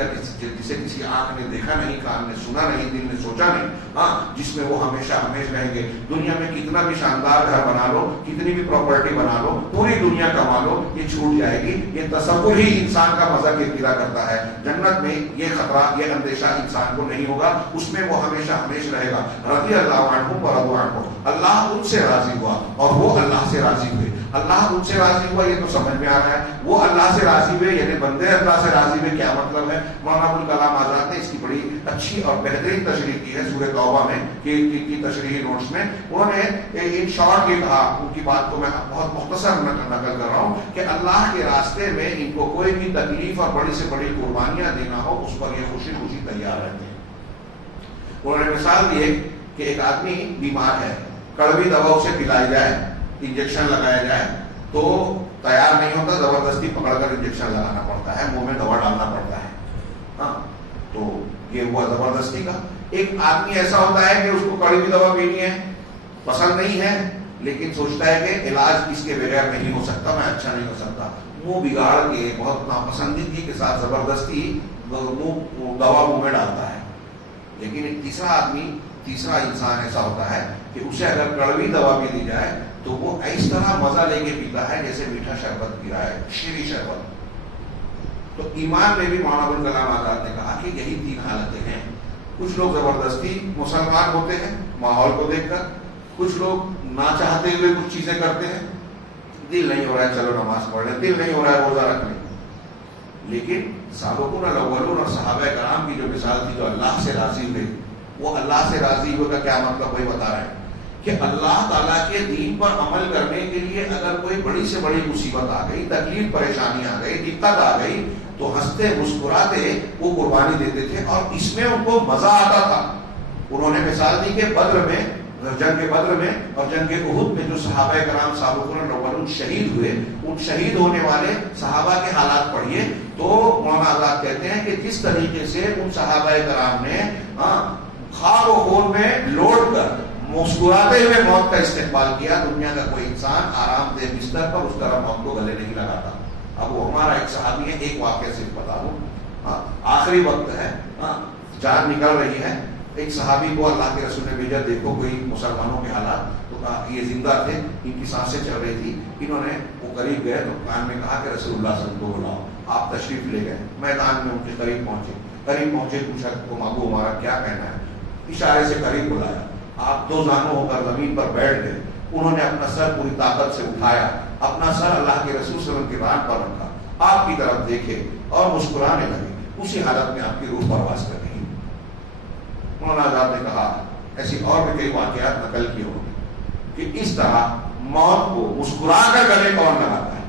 جسے کسی آنکھ نے دیکھا نہیں، کان نے سنا نہیں، دل نے سوچا نہیں، ہاں، جس میں وہ ہمیشہ ہمیشہ رہیں گے۔ دنیا میں کتنا بھی شاندار گھر بنا لو، کتنی بھی پراپرٹی بنا لو، پوری دنیا کما لو، یہ چھوٹ جائے گی۔ یہ تصور ہی انسان کا مزہ ابتدا کرتا ہے۔ جنت میں یہ خطرہ، یہ اندیشہ انسان کو نہیں ہوگا، اس میں وہ ہمیشہ ہمیشہ رہے گا۔ رضی اللہ عنہم ورضوا عنہ، اللہ ان سے راضی ہوا اور وہ اللہ سے راضی ہوئے۔ اللہ ان سے راضی ہوا، یہ تو سمجھ میں آ رہا ہے، وہ اللہ سے راضی ہوئے، یعنی بندے اللہ سے راضی ہوئے، کیا مطلب ہے؟ مولانا ابوالکلام آزاد نے اس کی بڑی اچھی اور بہترین تشریح کی ہے سورہ توبہ میں، کی تشریحی نوٹس میں۔ انہوں نے ان شارٹ یہ کہا، ان کی بات کو میں بہت مختصر نقل کر رہا ہوں، کہ اللہ کے راستے میں ان کو کوئی بھی تکلیف اور بڑی سے بڑی قربانیاں دینا ہو، اس پر یہ خوشی خوشی تیار رہتے ہیں۔ انہوں نے مثال دی کہ ایک آدمی بیمار ہے، کڑوی دوا اسے پلائی جائے، انجیکشن لگایا جائے تو تیار نہیں ہوتا، زبردستی پکڑ کر انجیکشن لگانا پڑتا ہے، منہ میں دوا ڈالنا پڑتا ہے، ہاں، تو یہ ہوا زبردستی کا۔ ایک آدمی ایسا ہوتا ہے کہ اس کو کڑوی دوا پینی ہے، پسند نہیں ہے، لیکن سوچتا ہے کہ علاج اس کے بغیر نہیں ہو سکتا، میں اچھا نہیں ہو سکتا، منہ بگاڑ کے بہت ناپسندیدگی کے ساتھ زبردستی دوا منہ میں ڈالتا ہے۔ لیکن ایک تیسرا انسان ایسا ہوتا ہے کہ اسے اگر کڑوی دوا بھی دی جائے تو وہ اس طرح مزہ لے کے پیتا ہے جیسے میٹھا شربت پی رہا ہے، شیریں شربت۔ تو ایمان میں بھی مولانا ابوالکلام آزاد نے کہا کہ یہی تین حالتیں ہیں۔ کچھ لوگ زبردستی مسلمان ہوتے ہیں ماحول کو دیکھ کر، کچھ لوگ نہ چاہتے ہوئے کچھ چیزیں کرتے ہیں، دل نہیں ہو رہا ہے چلو نماز پڑھ لیں، دل نہیں ہو رہا ہے روزہ رکھ لیں۔ لیکن سابقون الاولون اور صحابہ کرام کی جو مثال تھی، جو اللہ سے راضی ہوئے، وہ اللہ سے راضی ہوئے کا کیا مطلب وہی بتا رہے ہیں کہ اللہ تعالیٰ کے دین پر عمل کرنے کے لیے اگر کوئی بڑی سے بڑی مصیبت آ گئی، تکلیف پریشانی آ گئی، دقت آ گئی، تو ہنستے مسکراتے وہ قربانی دیتے تھے، اور اس میں ان کو مزہ آتا تھا۔ انہوں نے مثال دی کہ بدر میں، جنگ بدر میں اور جنگ احد میں جو صحابہ کرام سابقون الاولون شہید ہوئے، ان شہید ہونے والے صحابہ کے حالات پڑھیے تو مولانا آزاد کہتے ہیں کہ جس طریقے سے ان صحابہ کرام نے خاک و خون میں لوٹ کر مسکراتے ہوئے موت کا استقبال کیا، دنیا کا کوئی انسان آرام دہ بستر پر اس طرح موت کو گلے نہیں لگاتا۔ اب وہ ہمارا ایک صحابی ہے، ایک واقعہ صرف بتا دوں، آخری وقت ہے، جان نکل رہی ہے، ایک صحابی کو اللہ کے رسول نے بھیجا، دیکھو کوئی مسلمانوں کے حالات، تو کہا یہ زندہ تھے، ان کی سانسیں چل رہی تھی، انہوں نے وہ قریب گئے تو کان میں کہا کہ رسول اللہ صلی اللہ علیہ وسلم کو بلاؤ، آپ تشریف لے گئے، میدان میں ان کے قریب پہنچے، پوچھا تم ابو ہمارا کیا کہنا ہے، اشارے سے قریب بلایا، آپ دو زانوں ہو کر زمین پر بیٹھ گئے، انہوں نے اپنا سر پوری طاقت سے اٹھایا، اپنا سر اللہ کے رسول صلی اللہ علیہ وسلم کی ران پر رکھا، آپ کی طرف دیکھے اور مسکرانے لگے، اسی حالت میں آپ کی روح پرواز کر رہی۔ مولانا آزاد نے کہا ایسی اور بھی کئی واقعات نقل کی ہوں کہ اس طرح موت کو مسکرا کر گلے کون لگاتا ہے۔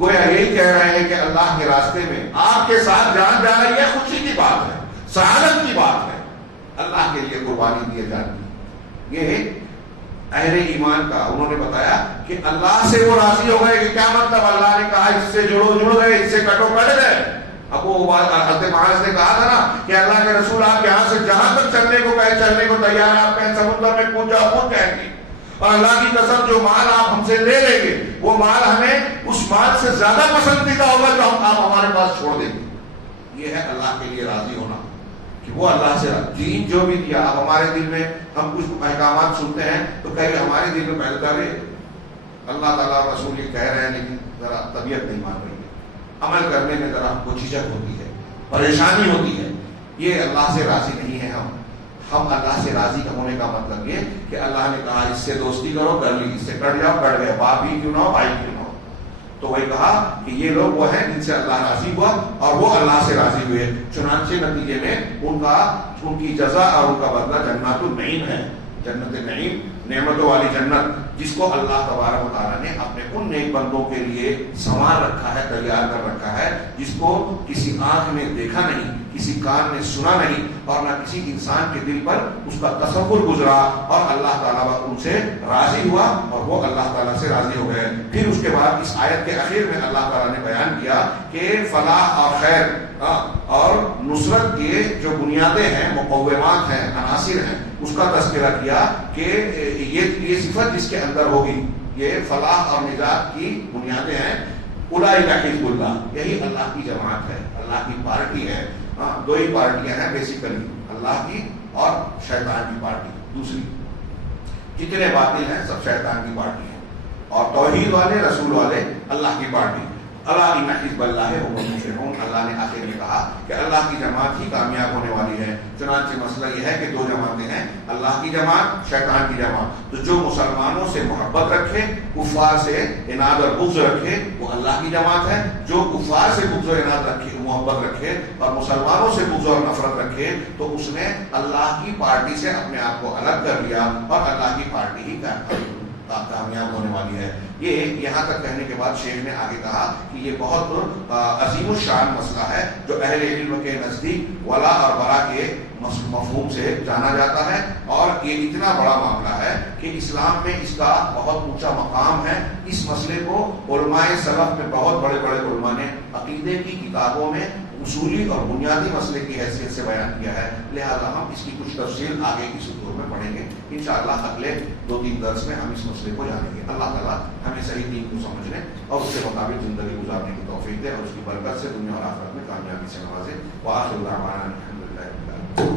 گویا یہی کہہ رہے ہیں کہ اللہ کے راستے میں آپ کے ساتھ جان جا رہی ہے، خوشی کی بات ہے، سعادت کی بات ہے، اللہ کے لیے قربانی دیے جاتی۔ یہ اہل ایمان کا انہوں نے بتایا کہ اللہ سے وہ راضی ہو گئے کہ کیا مطلب، اللہ نے کہا اس سے جڑ گئے، اس سے کٹو کٹ گئے۔ اب وہ حضرت معاذ نے کہا تھا نا کہ اللہ کے رسول آپ یہاں سے جہاں تک چلنے کو کہے چلنے کو تیار، آپ کہیں سمندر میں کود جاؤ کود کہیں گے، اور اللہ کی قسم جو مال آپ ہم سے لے لیں گے وہ مال ہمیں اس مال سے زیادہ پسندیدہ ہوگا جو آپ ہمارے پاس چھوڑ دیں گے۔ یہ ہے اللہ کے لیے راضی ہونا، کہ وہ اللہ سے دین جو بھی دیا۔ اب ہمارے دل میں ہم کچھ احکامات سنتے ہیں تو کہیں ہمارے دل میں پہلے اللہ تعالیٰ اور رسول یہ کہہ رہے ہیں لیکن ذرا طبیعت نہیں مان رہی ہے، عمل کرنے میں ذرا ہم کو جھجک ہوتی ہے، پریشانی ہوتی ہے، یہ اللہ سے راضی نہیں ہے ہم اللہ سے راضی ہونے کا مطلب یہ کہ اللہ نے کہا اس سے دوستی کرو، کر لی، اس سے کٹ جاؤ، کٹ گئے، باپ ہی کیوں نہ ہو، بھائی کیوں نہ ہو. تو وہی کہا کہ یہ لوگ وہ ہیں جن سے اللہ راضی ہوا اور وہ اللہ سے راضی ہوئے. چنانچہ نتیجے میں ان کی جزا اور ان کا بدلہ جنات النعیم ہے. جنت نعیم، نعمتوں والی جنت، جس کو اللہ تبارک و تعالیٰ نے اپنے ان نیک بندوں کے لیے سنوار رکھا ہے، تیار کر رکھا ہے، جس کو کسی آنکھ نے دیکھا نہیں، کسی کان نے سنا نہیں، اور نہ کسی انسان کے دل پر اس کا تصور گزرا، اور اللہ تعالیٰ ان سے راضی ہوا اور وہ اللہ تعالیٰ سے راضی ہو گئے. پھر اس کے بعد اس آیت کے آخر میں اللہ تعالیٰ نے بیان کیا کہ فلاح اور خیر اور نصرت کے جو بنیادیں ہیں، مقومات ہیں، عناصر ہیں، اس کا تذکرہ کیا کہ یہ صفت جس کے اندر ہوگی، یہ فلاح اور نجات کی بنیادیں ہیں. اولئک حزب اللہ، یہی اللہ کی جماعت ہے، اللہ کی پارٹی ہے. دو ہی پارٹیاں ہیں بیسیکلی، اللہ کی اور شیطان کی پارٹی. دوسری جتنے باطل ہیں سب شیطان کی پارٹی ہیں، اور توحید والے، رسول والے اللہ کی پارٹی. الا ان حزب اللہ هم المفلحون، اللہ نے آخر میں کہا کہ اللہ کی جماعت ہی کامیاب ہونے والی ہے. چنانچہ مسئلہ یہ ہے کہ دو جماعتیں ہیں، اللہ کی جماعت، شیطان کی جماعت. تو جو مسلمانوں سے محبت رکھے، کفار سے عناد اور بغض رکھے، وہ اللہ کی جماعت ہے. جو کفار سے بغض اور عناد رکھے، محبت رکھے، اور مسلمانوں سے بغض اور نفرت رکھے، تو اس نے اللہ کی پارٹی سے اپنے آپ کو الگ کر لیا، اور اللہ کی پارٹی ہی کامیاب ہونے والی ہے. یہ یہاں تک کہنے کے بعد شیخ نے آگے کہا کہ یہ بہت عظیم الشان مسئلہ ہے جو اہل علم کے نزدیک ولا اور برا کے مفہوم سے جانا جاتا ہے، اور یہ اتنا بڑا معاملہ ہے کہ اسلام میں اس کا بہت اونچا مقام ہے. اس مسئلے کو علماء سلف میں بہت بڑے بڑے علماء نے عقیدے کی کتابوں میں اصولی اور بنیادی مسئلے کی حیثیت سے بیان کیا ہے. لہذا ہم اس کی کچھ تفصیل آگے کی سطور میں پڑھیں گے انشاءاللہ. اگلے 2-3 درس میں ہم اس مسئلے کو جانیں گے. اللہ تعالیٰ ہمیں صحیح دین کو سمجھنے اور اس کے مطابق زندگی گزارنے کی توفیق دے، اور اس کی برکت سے دنیا اور آخرت میں کامیابی سے نوازے. وآخر دعوانا الحمدللہ رب العالمین.